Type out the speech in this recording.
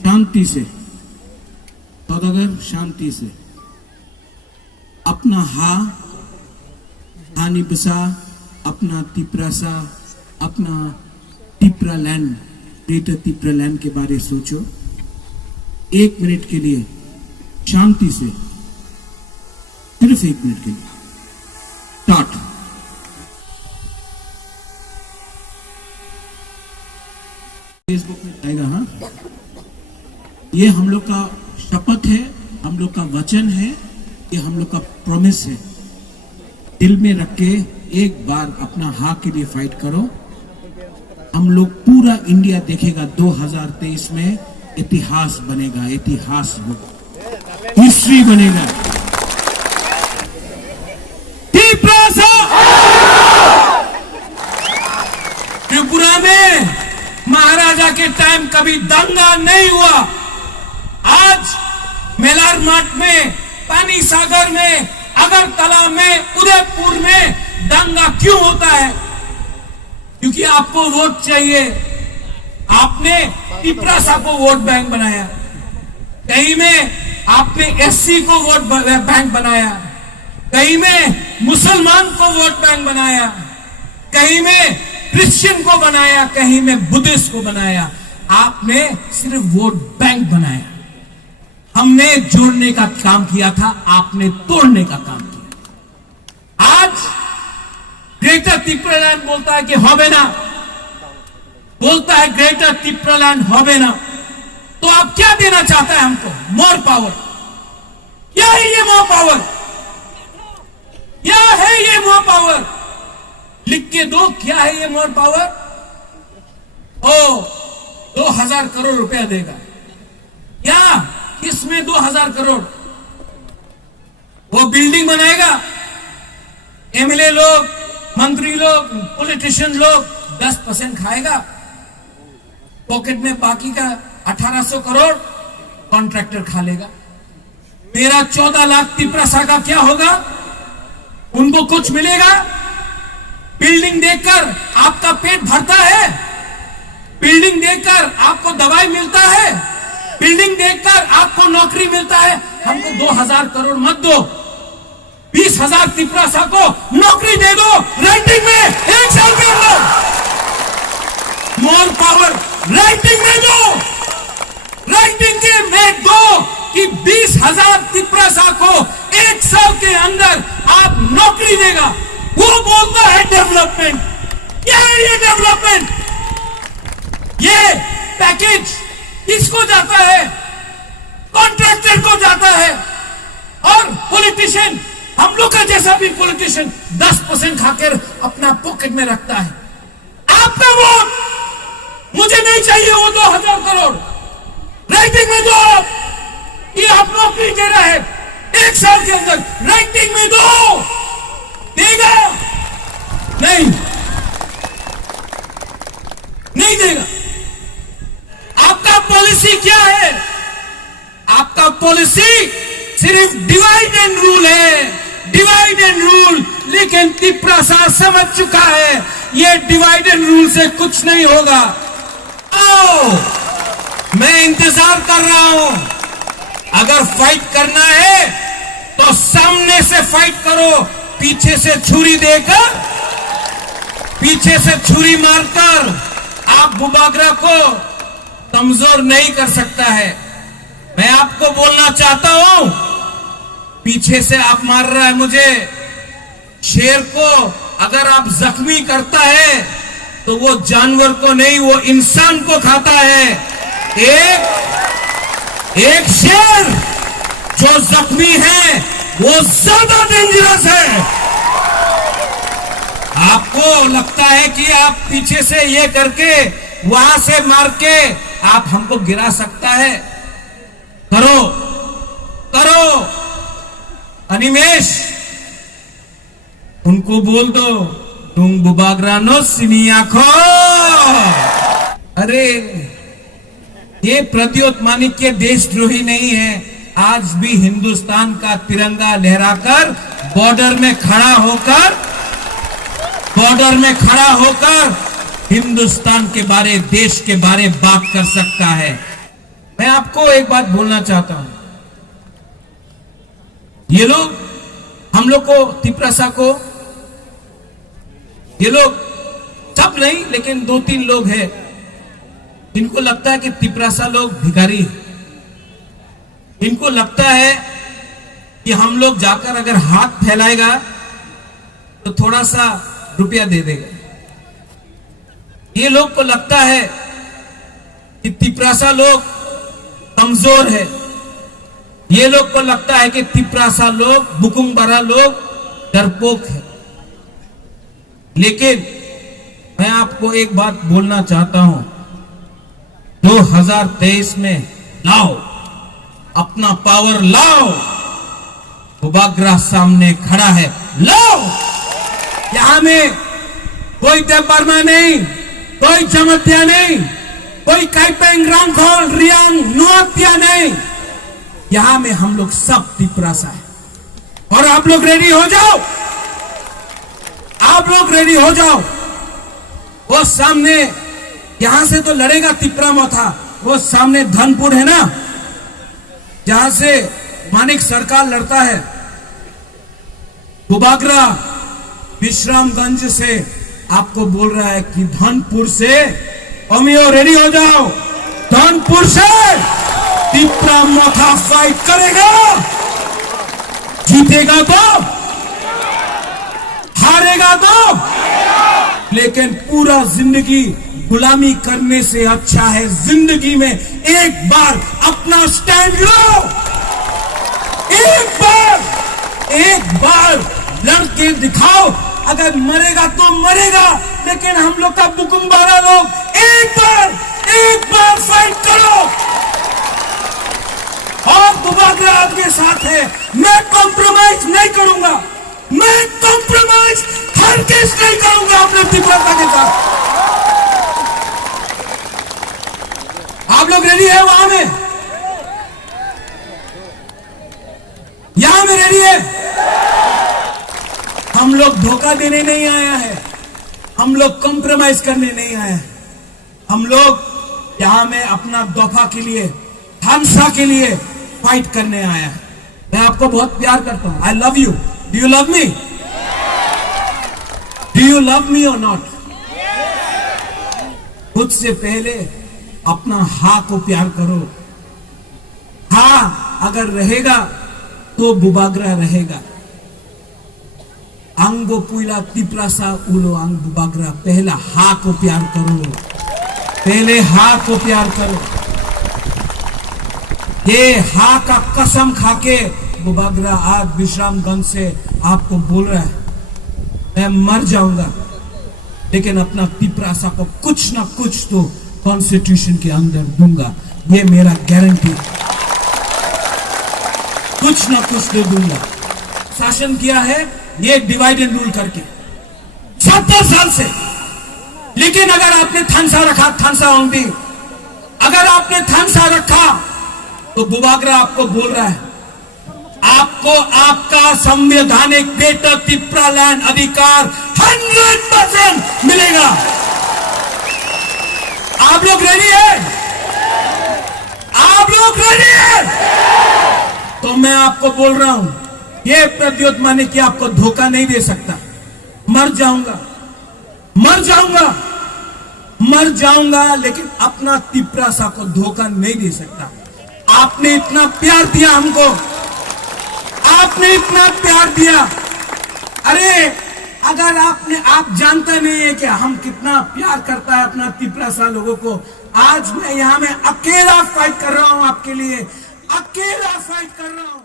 शांति से, सौदागर शांति से अपना हानि बसा, अपना तिपरासा, अपना Tipra land, greater Tipra land के बारे सोचो। 1 मिनट के लिए शांति से, सिर्फ 1 मिनट के लिए। स्टार्ट। फेसबुक में जाएगा। हाँ, ये हम लोग का शपथ है, हम लोग का वचन है, ये हम लोग का प्रॉमिस है। दिल में रख के एक बार अपना हाँ के लिए फाइट करो। हम लोग पूरा इंडिया देखेगा 2023 में इतिहास बनेगा, इतिहास होगा, हिस्ट्री बनेगा। त्रिपुरा में महाराजा के टाइम कभी दंगा नहीं हुआ। आज मेलार मठ में, पानी सागर में, अगरतला में, उदयपुर में दंगा क्यों होता है? क्योंकि आपको वोट चाहिए। आपने तिपरासा को वोट बैंक बनाया, कहीं में आपने एससी को वोट बैंक बनाया, कहीं में मुसलमान को वोट बैंक बनाया, कहीं में क्रिश्चियन को बनाया, कहीं में बुद्धिस्ट को बनाया। आपने सिर्फ वोट बैंक बनाया। हमने जोड़ने का काम किया था, आपने तोड़ने का काम किया। आज ग्रेटर तिपरा लैंड बोलता है कि होबेना, बोलता है ग्रेटर तिपरा लैंड होबेना। तो आप क्या देना चाहता है हमको? More power. क्या है ये मोर पावर? क्या है ये मोर पावर? लिख के दो, क्या है ये मोर पावर? 2000 करोड़ रुपया देगा। क्या किसमें 2000 करोड़? वो बिल्डिंग बनाएगा, एमएलए लोग, मंत्री लोग, पॉलिटिशियन लोग 10% खाएगा, पॉकेट में बाकी का 1800 करोड़ कॉन्ट्रैक्टर खा लेगा। मेरा 14 लाख तिपरासा का क्या होगा? उनको कुछ मिलेगा? बिल्डिंग देखकर आपका पेट भरता है? बिल्डिंग देखकर आपको दवाई मिलता है? बिल्डिंग देखकर आपको नौकरी मिलता है? हमको 2000 करोड़ मत दो, 20,000 तिपरासा को नौकरी दे दो राइटिंग में 1 साल के अंदर। मोर पावर राइटिंग में दो, राइटिंग के में दो कि 20,000 तिपरासा को 1 साल के अंदर आप नौकरी देगा। वो बोलता है डेवलपमेंट। क्या है ये डेवलपमेंट? ये पैकेज किसको जाता है? कॉन्ट्रैक्टर को जाता है। और पॉलिटिशियन, हम लोग का जैसा भी पॉलिटिशियन 10% खाकर अपना पॉकेट में रखता है। आपका वोट मुझे नहीं चाहिए। वो 2000 करोड़ राइटिंग में दो कि आप नौकरी दे रहे हैं 1 साल के अंदर। राइटिंग में दो। देगा? नहीं, नहीं देगा। आपका पॉलिसी क्या है? आपका पॉलिसी सिर्फ डिवाइड एंड रूल है, डिवाइड एंड रूल। लेकिन तिपरासा समझ चुका है ये डिवाइड एंड रूल से कुछ नहीं होगा। आओ, मैं इंतजार कर रहा हूं। अगर फाइट करना है तो सामने से फाइट करो, पीछे से छुरी देकर, पीछे से छुरी मारकर आप बुबागरा को कमजोर नहीं कर सकता है। मैं आपको बोलना चाहता हूं, पीछे से आप मार रहा है मुझे। शेर को अगर आप जख्मी करता है तो वो जानवर को नहीं, वो इंसान को खाता है। एक शेर जो जख्मी है वो ज्यादा डेंजरस है। आपको लगता है कि आप पीछे से ये करके, वहां से मार के आप हमको गिरा सकता है? करो, करो। अनिमेश, उनको बोल दो तुम बुबागरानो सिनिया खो। अरे ये प्रद्योत माणिक्य देशद्रोही नहीं है। आज भी हिंदुस्तान का तिरंगा लहराकर बॉर्डर में खड़ा होकर हिंदुस्तान के बारे, देश के बारे बात कर सकता है। मैं आपको एक बात बोलना चाहता हूं, ये लोग हम लोग को तिप्रासा को, ये लोग सब नहीं लेकिन 2-3 लोग हैं इनको लगता है कि तिप्रासा लोग भिखारी है। इनको लगता है कि हम लोग जाकर अगर हाथ फैलाएगा तो थोड़ा सा रुपया दे देगा। ये लोग को लगता है कि तिप्रासा लोग कमजोर है। ये लोग को लगता है कि तिप्रासा लोग, बुकुंगबारा लोग डरपोक है। लेकिन मैं आपको एक बात बोलना चाहता हूं, 2023 में लाओ, अपना पावर लाओ। बुबाग्रा सामने खड़ा है, लाओ। यहां में कोई देवबर्मा नहीं, कोई चमत्या नहीं, कोई काइपेंग रांगखोल रियांग नुआत्या नहीं। यहां में हम लोग सब तिप्रासा है। और आप लोग रेडी हो जाओ, आप लोग रेडी हो जाओ। वो सामने यहां से तो लड़ेगा तिप्रा मोथा, वो सामने धनपुर है ना, जहां से मानिक सरकार लड़ता है। बुबाग्रा विश्रामगंज से आपको बोल रहा है कि धनपुर से अमियो रेडी हो जाओ। धनपुर से तिप्रा मोथा फाइट करेगा, जीतेगा तो, हारेगा तो, लेकिन पूरा जिंदगी गुलामी करने से अच्छा है जिंदगी में एक बार अपना स्टैंड लो। एक बार लड़के दिखाओ। अगर मरेगा तो मरेगा, लेकिन हम लोग का बुकुंगबारा लोग एक बार फाइट करो। और बुबाग्रा आपके साथ है। मैं कॉम्प्रोमाइज नहीं करूंगा, मैं कॉम्प्रोमाइज हरगिज़ नहीं करूंगा अपने तिप्रासा के साथ। आप लोग रेडी है? वहां में, यहां में रेडी है? हम लोग धोखा देने नहीं आया है, हम लोग कॉम्प्रोमाइज करने नहीं आए हैं। हम लोग यहां में अपना दफा के लिए, हंसा के लिए फाइट करने आया है। मैं आपको बहुत प्यार करता हूं। I love you. Do you love me? Do you love me और नॉट? खुद से पहले अपना हा को प्यार करो। हा अगर रहेगा तो बुबाग्रा रहेगा। अंगो पुइला तिप्रासा उलो अंग बुबाग्रा। पहला हा को प्यार करो, पहले हा को प्यार करो। ये हा का कसम खाके बुबाग्रा आज विश्रामगंज से आपको बोल रहा है, मैं मर जाऊंगा लेकिन अपना तिप्रासा को कुछ ना कुछ तो कॉन्स्टिट्यूशन के अंदर दूंगा। ये मेरा गारंटी, कुछ ना कुछ दे दूंगा। शासन किया है ये डिवाइड एंड रूल करके 70 साल से। लेकिन अगर आपने थानसा रखा, थानसा होंगी, अगर आपने थानसा रखा तो बुबाग्रा आपको बोल रहा है आपको आपका संवैधानिक बेटा तिप्रा लैंड अधिकार 100% मिलेगा। आप लोग रेडी है? आप लोग रेडी है? तो मैं आपको बोल रहा हूं, ये प्रद्योत मानिक आपको धोखा नहीं दे सकता। मर जाऊंगा, मर जाऊंगा, मर जाऊंगा, लेकिन अपना तिप्रासा को धोखा नहीं दे सकता। आपने इतना प्यार दिया हमको, आपने इतना प्यार दिया। अरे अगर आप जानता नहीं है कि हम कितना प्यार करता है अपना तिप्रासा लोगों को। आज मैं यहां में अकेला फाइट कर रहा हूं आपके लिए, अकेला फाइट कर रहा हूं।